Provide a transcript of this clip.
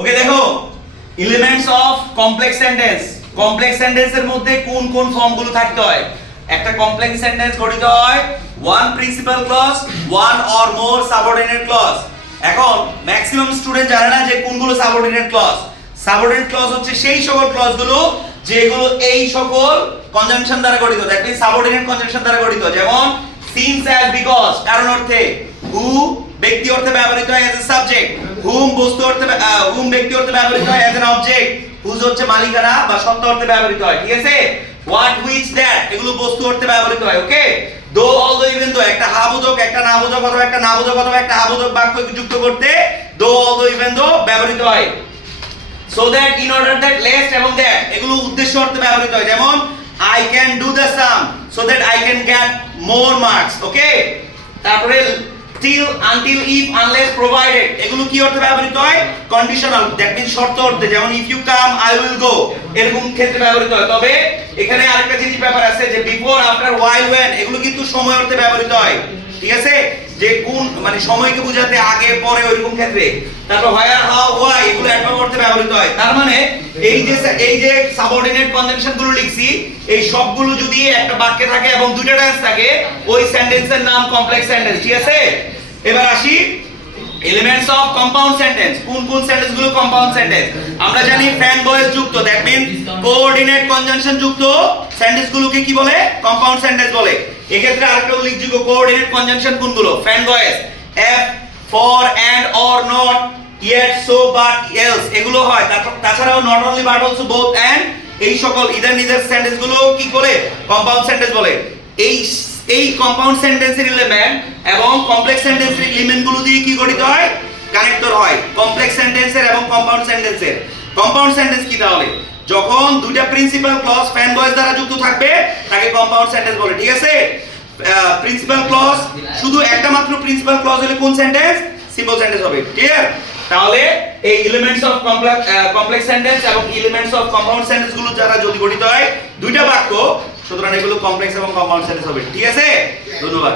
ওকে দেখো elements of complex sentence. Complex সেন্টেন্সের মধ্যে কোন কোন ফর্মগুলো থাকতে হয়? একটা কমপ্লেক্স সেন্টেন্স গঠিত হয় one principal clause, one or more subordinate clause. এখন ম্যাক্সিমাম স্টুডেন্ট জানে না যে কোনগুলো সাবঅর্ডিনেট ক্লজ। সাবঅর্ডিনেট ক্লজ হচ্ছে সেই সকল ক্লজগুলো যেগুলো এই সকল কনজাংশন দ্বারা গঠিত। দ্যাট মিন্স সাবঅর্ডিনেট কনজাংশন দ্বারা গঠিত। যেমন সিন্স অ্যাজ বিকজ কারণ অর্থে, হু ব্যক্তি অর্থে ব্যবহৃত হয় অ্যাজ এ সাবজেক্ট, হুম বস্তু অর্থে হুম ব্যক্তি অর্থে ব্যবহৃত হয় অ্যাজ এন অবজেক্ট, হুজ হচ্ছে মালিকানা বা সত্তা অর্থে ব্যবহৃত হয়। ঠিক আছে? হোয়াট, হুইচ, দ্যাট এগুলো বস্তু অর্থে ব্যবহৃত হয়। ওকে, দো, অলদো, ইভেন দো একটা হা বোধক, একটা না বোধক অথবা একটা না বোধক অথবা একটা হা বোধক বাক্য যুক্ত করতে দো, অলদো, ইভেন দো ব্যবহৃত হয়। So that, in order that, lest এবং দ্যাট এগুলো উদ্দেশ্য অর্থে ব্যবহৃত হয়। যেমন I can do the sum so that I can get more marks. Okay, তারপরে till, until, if, unless, provided এগুলো কি অর্থে ব্যবহৃত হয়? কন্ডিশনাল, দ্যাট মিন্স শর্ত অর্থে। যেমন if you come I will go এরকম ক্ষেত্রে ব্যবহৃত হয়। তবে এখানে আরেকটা জিনিস ব্যাপার আছে যে before, after, while, when এগুলো কিন্তু সময় অর্থে ব্যবহৃত হয়। ঠিক আছে? যে কোন মানে সময়কে বোঝাতে আগে পরে ওইরকম ক্ষেত্রে। তারপর where, how, why এগুলো অ্যাডভার্ব অর্থে ব্যবহৃত হয়। তার মানে এই যে সাবঅর্ডিনেট কনজাংশন গুলো লিখছি এই সবগুলো যদি একটা বাক্যে থাকে এবং দুইটা টেন্স থাকে ওই সেন্টেন্সের নাম কমপ্লেক্স সেন্টেন্স। ঠিক আছে? এবার আসি এলিমেন্টস অফ কম্পাউন্ড সেন্টেন্স। কোন কোন সেন্টেন্স গুলো কম্পাউন্ড সেন্টেন্স? আমরা জানি ফ্যান ভয়েস যুক্ত, দ্যাট মিন্স কোঅর্ডিনেট কনজাংশন যুক্ত সেন্টেন্স গুলোকে কি বলে? কম্পাউন্ড সেন্টেন্স বলে। এই ক্ষেত্রে আরেকটা উল্লেখযোগ্য কোঅর্ডিনেট কনজাংশন কোনগুলো? FANBOYS, F, for, and, or, not, yet, so, but, else এগুলো হয়। তাছাড়াও not only but also, both, and এই সকল ইদার নিদার সেন্টেন্স গুলো কি বলে? কম্পাউন্ড সেন্টেন্স বলে। এই কম্পাউন্ড সেন্টেন্সের এলিমেন্ট এবং কমপ্লেক্স সেন্টেন্সের এলিমেন্ট গুলো দিয়ে কি গঠিত হয়? কানেক্টর হয়। কমপ্লেক্স সেন্টেন্সের এবং কম্পাউন্ড সেন্টেন্সের। কম্পাউন্ড সেন্টেন্স কি তাহলে? যখন দুইটা প্রিন্সিপাল ক্লজ ফ্যান ভয়েস দ্বারা যুক্ত থাকবে তাকে কম্পাউন্ড সেন্টেন্স বলে। ঠিক আছে? প্রিন্সিপাল ক্লজ শুধু একটা মাত্র প্রিন্সিপাল ক্লজ হলে কোন সেন্টেন্স? সিম্পল সেন্টেন্স হবে। ক্লিয়ার? তাহলে এই এলিমেন্টস অফ কমপ্লেক্স সেন্টেন্স এবং এলিমেন্টস অফ কম্পাউন্ড সেন্টেন্স গুলো যারা যদি গঠিত হয় দুইটা বাক্য, সুতরাং এগুলো কমপ্লেক্স এবং কম্পাউন্ড সেন্টেন্স হবে। ঠিক আছে? ধন্যবাদ।